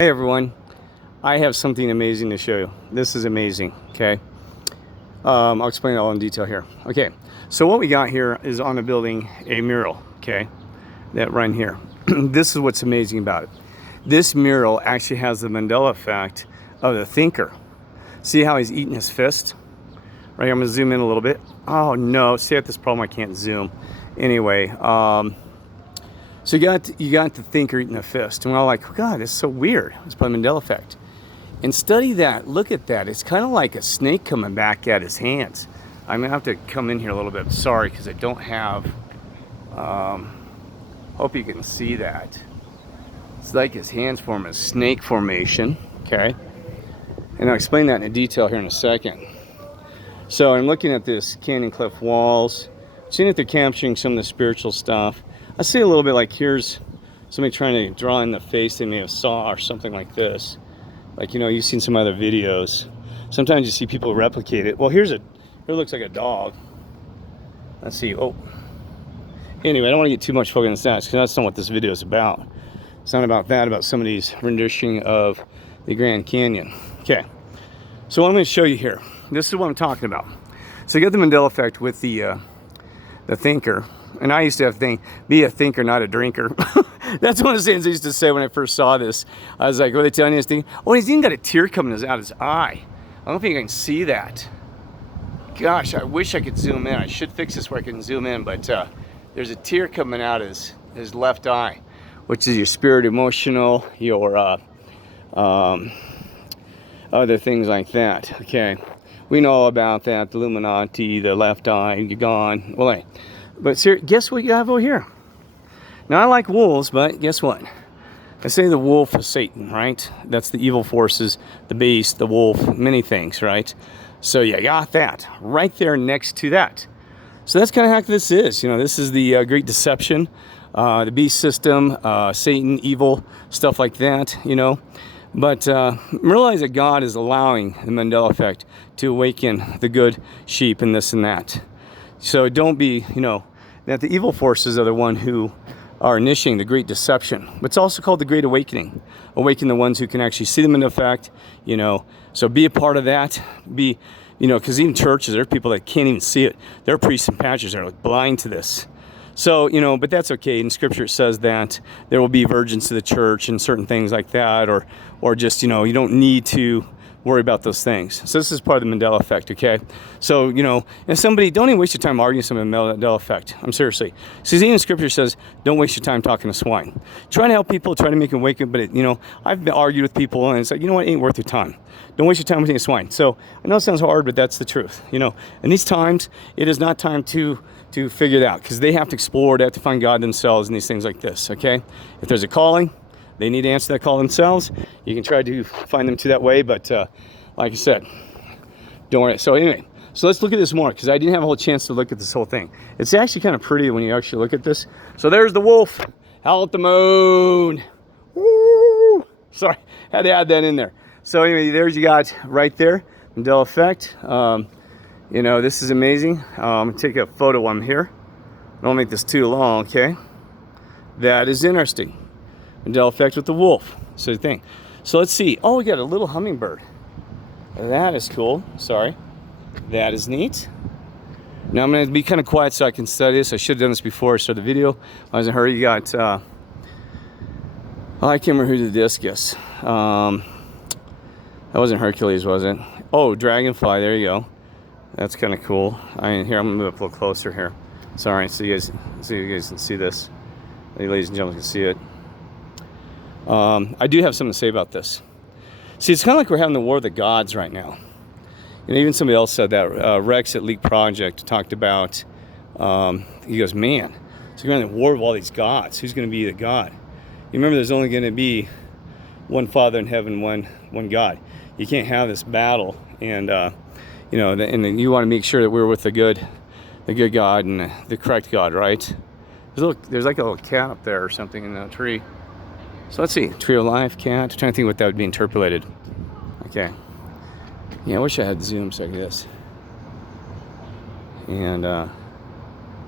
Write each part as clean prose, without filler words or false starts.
Hey everyone, I have something amazing to show you. This is amazing, okay? I'll explain it all in detail here. Okay, so what we got here is on the building a mural, okay? That right here. This is what's amazing about it. This mural actually has the Mandela effect of the thinker. See how he's eating his fist? Right here, I'm gonna zoom in a little bit. Oh no, see, I have this problem, I can't zoom. Anyway, so you got the thinker eating a fist, and we're all like, oh God, it's so weird. It's by Mandela Effect. And study that. Look at that. It's kind of like a snake coming back at his hands. I'm gonna have to come in here a little bit. Sorry, because I don't have. Hope you can see that. It's like his hands form a snake formation. Okay, and I'll explain that in detail here in a second. So I'm looking at this canyon cliff walls, seeing if they're capturing some of the spiritual stuff. I see a little bit like here's somebody trying to draw in the face they may have saw or something like this. Like, you know, you've seen some other videos. Sometimes you see people replicate it. Well, here it looks like a dog. Let's see. Oh. Anyway, I don't want to get too much focused on that because that's not what this video is about. It's not about that, about somebody's rendition of the Grand Canyon. Okay. So what I'm going to show you here, this is what I'm talking about. So you get the Mandela effect with the thinker. And I used to have to be a thinker, not a drinker. That's one of the things I used to say when I first saw this. I was like, what are they telling you? This thing? Oh, he's even got a tear coming out of his eye. I don't think I can see that. Gosh, I wish I could zoom in. I should fix this where I can zoom in, but there's a tear coming out of his left eye, which is your spirit, emotional, your other things like that. Okay, we know all about that, the Illuminati, the left eye, you're gone. Well, hey. But guess what you have over here? Now, I like wolves, but guess what? I say the wolf is Satan, right? That's the evil forces, the beast, the wolf, many things, right? So you got that right there next to that. So that's kind of how this is. You know, this is the great deception, the beast system, Satan, evil, stuff like that, you know. But realize that God is allowing the Mandela effect to awaken the good sheep and this and that. So don't be, you know, that the evil forces are the one who are initiating the great deception. But it's also called the Great Awakening. Awaken the ones who can actually see them in effect, you know. So be a part of that. Be, you know, because even churches, there are people that can't even see it. There are priests and pastors that are like blind to this. So, you know, but that's okay. In Scripture it says that there will be virgins to the church and certain things like that, or just, you know, you don't need to worry about those things. So this is part of the Mandela effect, okay? So, you know, and somebody, don't even waste your time arguing some of the Mandela effect. I'm seriously. So even Scripture says, don't waste your time talking to swine. Trying to help people, try to make them wake up, but, you know, I've been argued with people, and it's like, you know what, it ain't worth your time. Don't waste your time with any swine. So I know it sounds hard, but that's the truth, you know. In these times, it is not time to figure it out, because they have to explore, they have to find God themselves and these things like this, okay? If there's a calling, they need to answer that call themselves. You can try to find them to that way, but like I said, don't worry. So anyway, so let's look at this more, because I didn't have a whole chance to look at this whole thing. It's actually kind of pretty when you actually look at this. So there's the wolf, howl at the moon. Woo! Sorry, had to add that in there. So anyway, there's you got right there, Mandela effect. You know, this is amazing. I'm gonna take a photo while I'm here. Don't make this too long, okay? That is interesting. Mandela effect with the wolf, so the thing. So let's see. Oh, we got a little hummingbird. That is cool. Sorry. That is neat. Now I'm going to be kind of quiet so I can study this. I should have done this before I started the video. I was in a hurry. You got, oh, I can't remember who did this, guess. That wasn't Hercules, was it? Oh, dragonfly. There you go. That's kind of cool. Here, I'm going to move up a little closer here. Sorry, so you guys can see this. Ladies and gentlemen can see it. I do have something to say about this. See, it's kind of like we're having the war of the gods right now. You know, even somebody else said that. Rex at Leak Project talked about, he goes, man, so you're having the war of all these gods. Who's going to be the god? You remember there's only going to be one Father in heaven, one God. You can't have this battle. And, you know, and you want to make sure that we're with the good God and the correct God, right? There's like a little cat up there or something in the tree. So let's see, tree of life, cat. I'm trying to think what that would be interpolated. Okay. Yeah, I wish I had zoom so I could do this. And I'll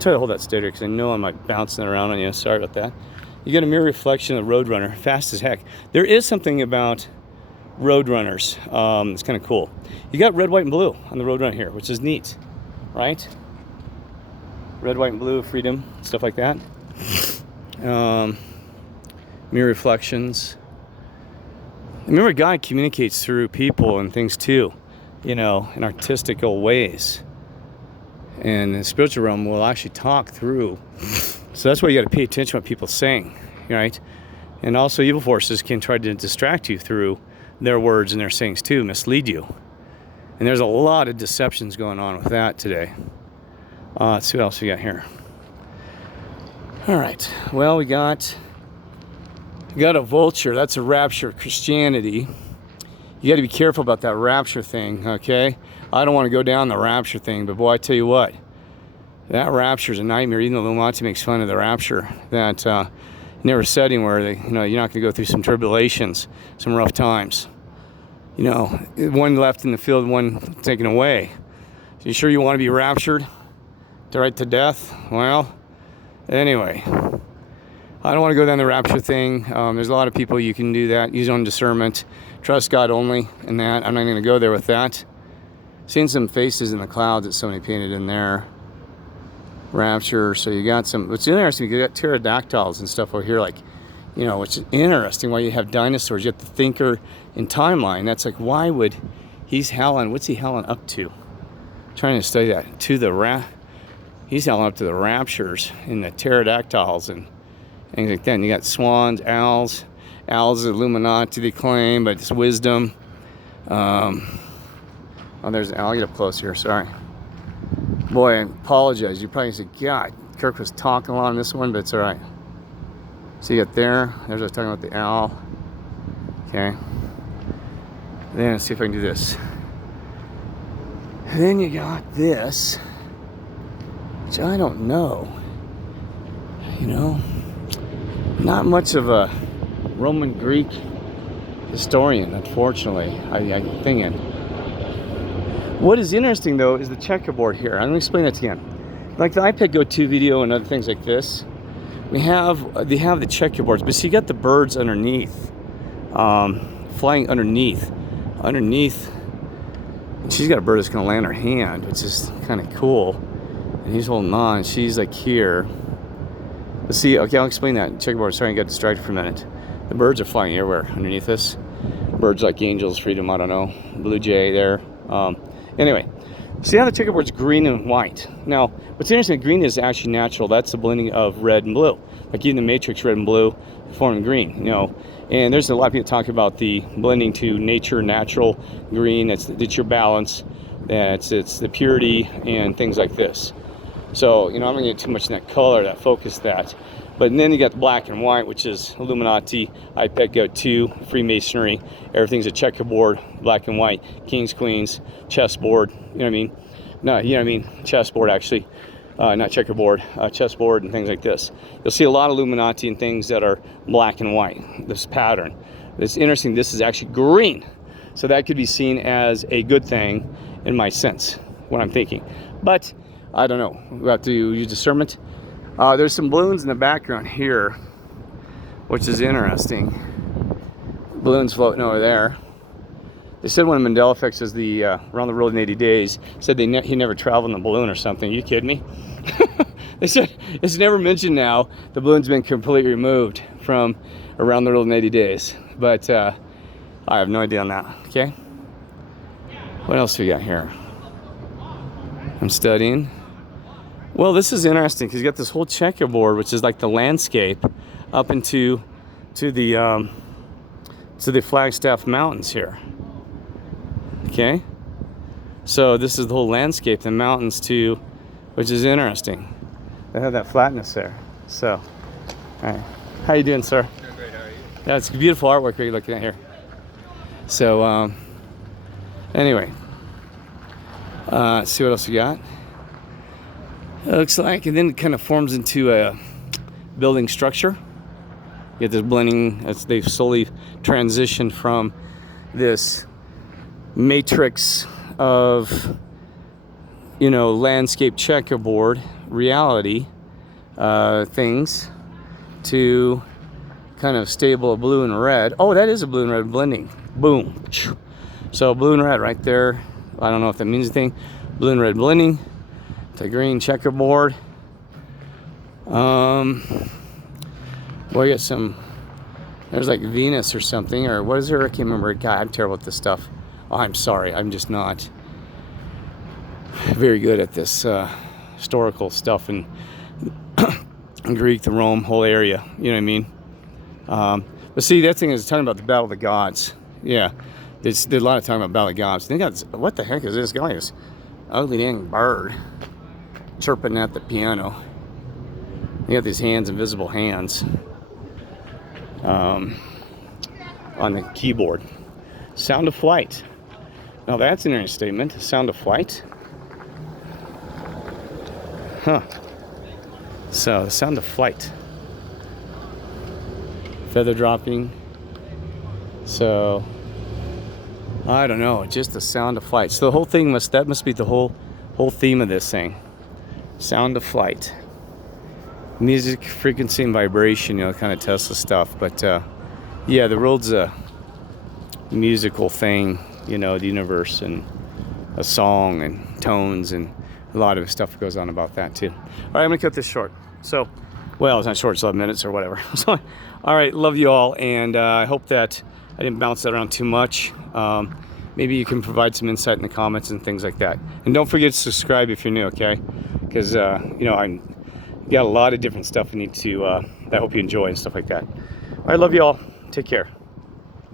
try to hold that steady because I know I'm like bouncing around on you. Sorry about that. You get a mirror reflection of the Roadrunner, fast as heck. There is something about Roadrunners. It's kind of cool. You got red, white, and blue on the Roadrunner here, which is neat, right? Red, white, and blue, freedom, stuff like that. Mirror reflections. Remember, God communicates through people and things too, you know, in artistical ways. And the spiritual realm will actually talk through. So that's why you got to pay attention to what people are saying, right? And also evil forces can try to distract you through their words and their sayings too, mislead you. And there's a lot of deceptions going on with that today. Let's see what else we got here. All right, well, we got a vulture. That's a rapture of Christianity. You got to be careful about that rapture thing, okay? I don't want to go down the rapture thing, but boy, I tell you what, that rapture is a nightmare. Even though Illuminati makes fun of the rapture, that never said anywhere, they, you know, you're not going to go through some tribulations, some rough times. You know, one left in the field, one taken away. So you sure you want to be raptured to right to death? Well, anyway, I don't want to go down the rapture thing. There's a lot of people you can do that. Use your own discernment. Trust God only in that. I'm not going to go there with that. Seen some faces in the clouds that somebody painted in there. Rapture. So you got some. What's interesting, you got pterodactyls and stuff over here, like, you know, which is interesting. Why you have dinosaurs? You have the thinker in timeline. That's like, why would he's howling? What's he howling up to? I'm trying to study that. To the he's howling up to the raptures and the pterodactyls and things like that. And you got swans, owls. Owls is Illuminati, they claim, but it's wisdom. Oh, there's an owl. I'll get up close here. Sorry. Boy, I apologize. You probably say, God, Kirk was talking a lot on this one, but it's all right. So you got there's I was talking about the owl. Okay. Then let's see if I can do this. Then you got this, which I don't know. You know, not much of a Roman Greek historian, unfortunately. I'm thinking. What is interesting though is the checkerboard here. I'm going to explain that again. Like the iPad Go 2 video and other things like this, they have the checkerboards, but see, you got the birds underneath, flying underneath. She's got a bird that's going to land her hand, which is kind of cool. And he's holding on. She's like here. Let's see. Okay, I'll explain that. Checkerboard. Sorry, I got distracted for a minute. The birds are flying everywhere underneath us. Birds like angels, freedom, I don't know. Blue jay there. Anyway, see how the checkerboard's green and white. Now, what's interesting, green is actually natural. That's the blending of red and blue. Like even the Matrix, red and blue forming green, you know. And there's a lot of people talking about the blending to nature, natural green. It's your balance. It's the purity and things like this. So, you know, I'm not going to get too much in that color, that focus that. But then you got the black and white, which is Illuminati, iPad Go 2, Freemasonry. Everything's a checkerboard, black and white, kings, queens, chessboard. You know what I mean? No, you know what I mean? Chessboard, actually. Not checkerboard, chessboard and things like this. You'll see a lot of Illuminati and things that are black and white, this pattern. It's interesting, this is actually green. So that could be seen as a good thing in my sense, what I'm thinking. But I don't know, we have to use discernment. There's some balloons in the background here, which is interesting. Balloons floating over there. They said one of Mandela Effect says the around the world in 80 days, said he never traveled in a balloon or something. Are you kidding me? They said it's never mentioned now. The balloon's been completely removed from around the world in 80 days. But I have no idea on that, okay? What else we got here? I'm studying. Well, this is interesting because you got this whole checkerboard, which is like the landscape up into to the Flagstaff Mountains here. Okay, so this is the whole landscape, the mountains too, which is interesting. They have that flatness there. So, all right, how you doing, sir? Doing great. How are you? That's beautiful artwork you're looking at here. So, anyway, let's see what else we got. It looks like, and then it kind of forms into a building structure. You get this blending as they've slowly transitioned from this matrix of, you know, landscape checkerboard reality things to kind of stable of blue and red. Oh, that is a blue and red blending. Boom. So blue and red right there. I don't know if that means anything. Blue and red blending. The green checkerboard. Well, we got some. There's like Venus or something, or what is there? I can't remember. God, I'm terrible at this stuff. Oh, I'm sorry. I'm just not very good at this historical stuff in Greek, the Rome whole area. You know what I mean? But see, that thing is talking about the Battle of the Gods. Yeah, there's a lot of talking about Battle of the Gods. They got, what the heck is this guy? This ugly dang bird chirping at the piano. They got these hands, invisible hands, on the keyboard. Sound of flight. Now that's an interesting statement. Sound of flight. Huh. So, the sound of flight. Feather dropping. So, I don't know. Just the sound of flight. So the whole thing must be the whole theme of this thing. Sound of flight. Music, frequency, and vibration. You know, kind of Tesla stuff. But yeah, the world's a musical thing. You know, the universe and a song and tones and a lot of stuff goes on about that too. All right, I'm gonna cut this short. So, well, it's not short, it's 11 minutes or whatever. So, all right, love you all, and I hope that I didn't bounce that around too much. Maybe you can provide some insight in the comments and things like that. And don't forget to subscribe if you're new, okay? Because you know, I got a lot of different stuff I need to. I hope you enjoy and stuff like that. All right, love you all. Take care.